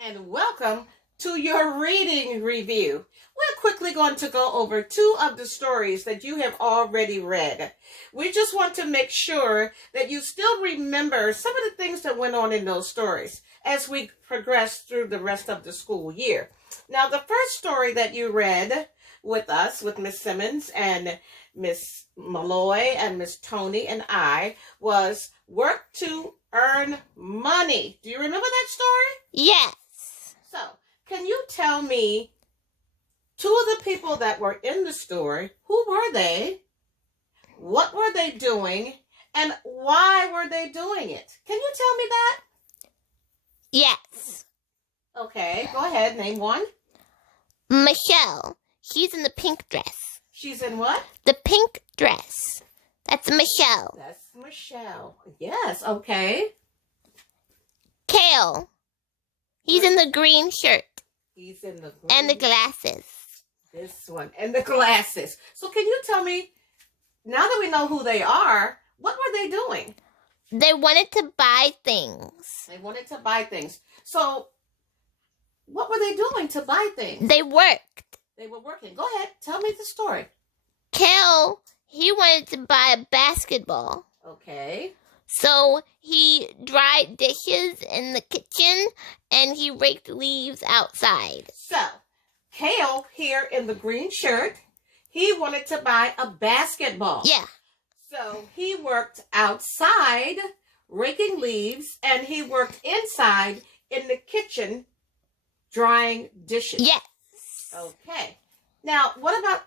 and welcome to your reading review. We're quickly going to go over two of the stories that you have already read. We just want to make sure that you still remember some of the things that went on in those stories as we progress through the rest of the school year. Now, the first story that you read with us, with Miss Simmons and Miss Malloy and Miss Tony and I, was Work to Earn Money. Do you remember that story? Yes. So, can you tell me two of the people that were in the story? Who were they? What were they doing? And why were they doing it? Can you tell me that? Yes. Okay, go ahead. Name one. Michelle. She's in the pink dress. She's in what? The pink dress. That's Michelle. That's Michelle. Yes, okay. Kale. He's in the green shirt. He's in the green. And the glasses. This one. And the glasses. So can you tell me, now that we know who they are, what were they doing? They wanted to buy things. They wanted to buy things. So what were they doing to buy things? They worked. They were working. Go ahead. Tell me the story. Kale, he wanted to buy a basketball. Okay. So he dried dishes in the kitchen and he raked leaves outside. So, Kale here in the green shirt, he wanted to buy a basketball. Yeah. So he worked outside raking leaves and he worked inside in the kitchen drying dishes. Yes. Okay. Now, what about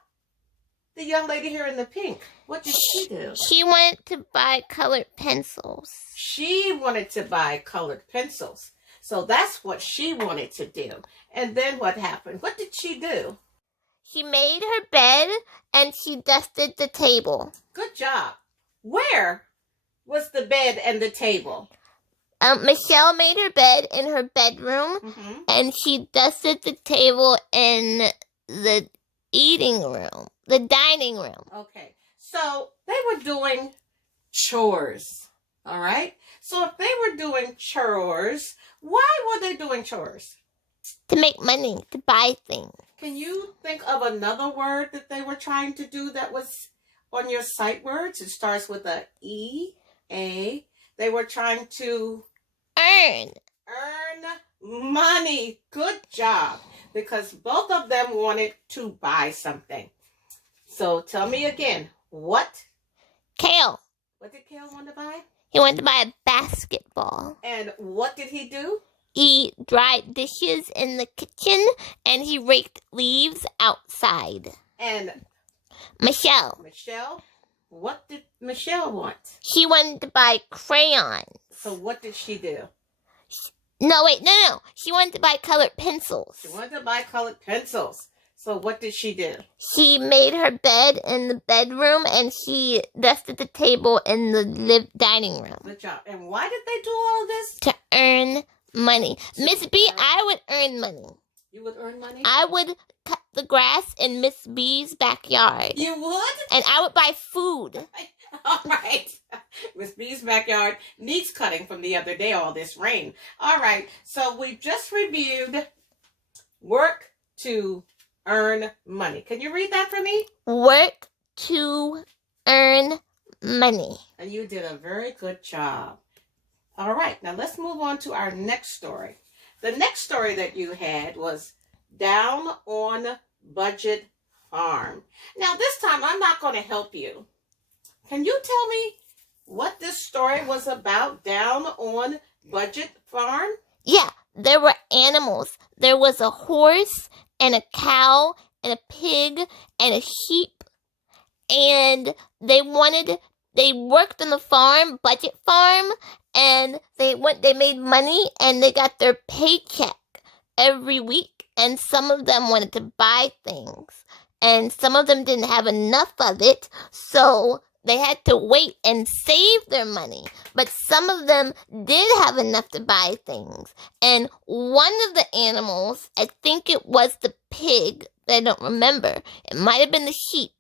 the young lady here in the pink? What did she do? She wanted to buy colored pencils. She wanted to buy colored pencils. So that's what she wanted to do. And then what happened? What did she do? She made her bed and she dusted the table. Good job. Where was the bed and the table? Michelle made her bed in her bedroom, and she dusted the table in the eating room, the dining room. Okay. So they were doing chores. All right. So if they were doing chores, why were they doing chores? To make money, to buy things. Can you think of another word that they were trying to do that was on your sight words? It starts with a E, A. They were trying to earn money. Good job. Because both of them wanted to buy something. So tell me again, what? Kale. What did Kale want to buy? He wanted to buy a basketball. And what did he do? He dried dishes in the kitchen and he raked leaves outside. And Michelle, what did Michelle want? She wanted to buy crayons. So what did she do? No. She wanted to buy colored pencils. She wanted to buy colored pencils. So what did she do? She made her bed in the bedroom and she dusted the table in the dining room. Good job. And why did they do all this? To earn money. Miss B, I would earn money. You would earn money? I would cut the grass in Miss B's backyard. You would? And I would buy food. All right. Miss B's backyard needs cutting from the other day, all this rain. All right. So we just reviewed Work to Earn Money. Can you read that for me? Work to earn money. And you did a very good job. All right. Now let's move on to our next story. The next story that you had was Down on Budget Farm. Now this time I'm not going to help you. Can you tell me what this story was about, Down on Budget Farm? Yeah, there were animals. There was a horse and a cow and a pig and a sheep. And they worked on the farm, budget farm, and they made money and they got their paycheck every week. And some of them wanted to buy things. And some of them didn't have enough of it, so they had to wait and save their money. But some of them did have enough to buy things. And one of the animals, I think it was the pig, I don't remember. It might have been the sheep.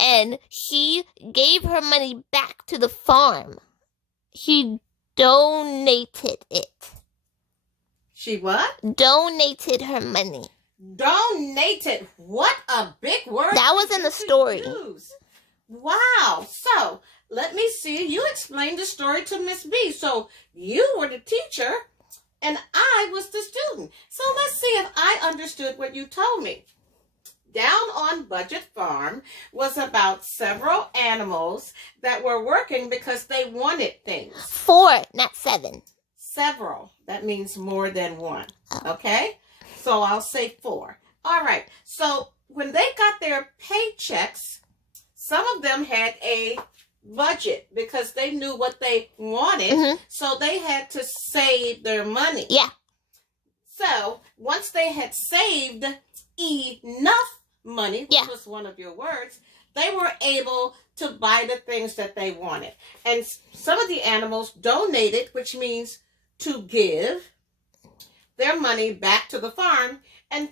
And she gave her money back to the farm. She donated it. She what? Donated her money. Donated. What a big word. That was in the story. Use. Wow. So, let me see. You explained the story to Miss B. So, you were the teacher and I was the student. So, let's see if I understood what you told me. Down on Budget Farm was about several animals that were working because they wanted things. 4, not 7. Several. That means more than one. Okay? So I'll say 4. All right. So when they got their paychecks, some of them had a budget because they knew what they wanted. So they had to save their money. Yeah. So once they had saved enough money, which was one of your words, they were able to buy the things that they wanted. And some of the animals donated, which means to give their money back to the farm. And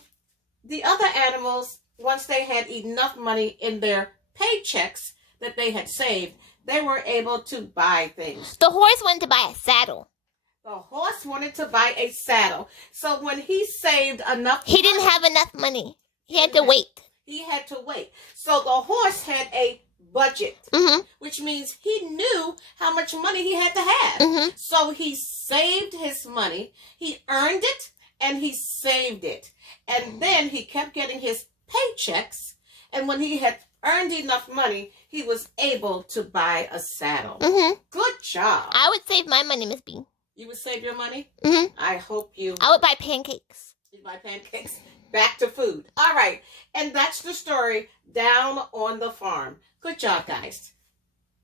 the other animals, once they had enough money in their paychecks that they had saved, they were able to buy things. The horse wanted to buy a saddle. The horse wanted to buy a saddle. So when he saved enough He didn't have enough money. He had to wait. He had to wait. So the horse had a budget, which means he knew how much money he had to have. So he saved his money, he earned it, and he saved it. And then he kept getting his paychecks, and when he had earned enough money, he was able to buy a saddle. Good job. I would save my money, Miss B. You would save your money? I hope you... I would buy pancakes. You'd buy pancakes? Back to food. All right. And that's the story, Down on the Farm. Good job, guys.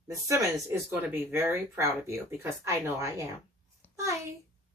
Miss Simmons is going to be very proud of you because I know I am. Bye.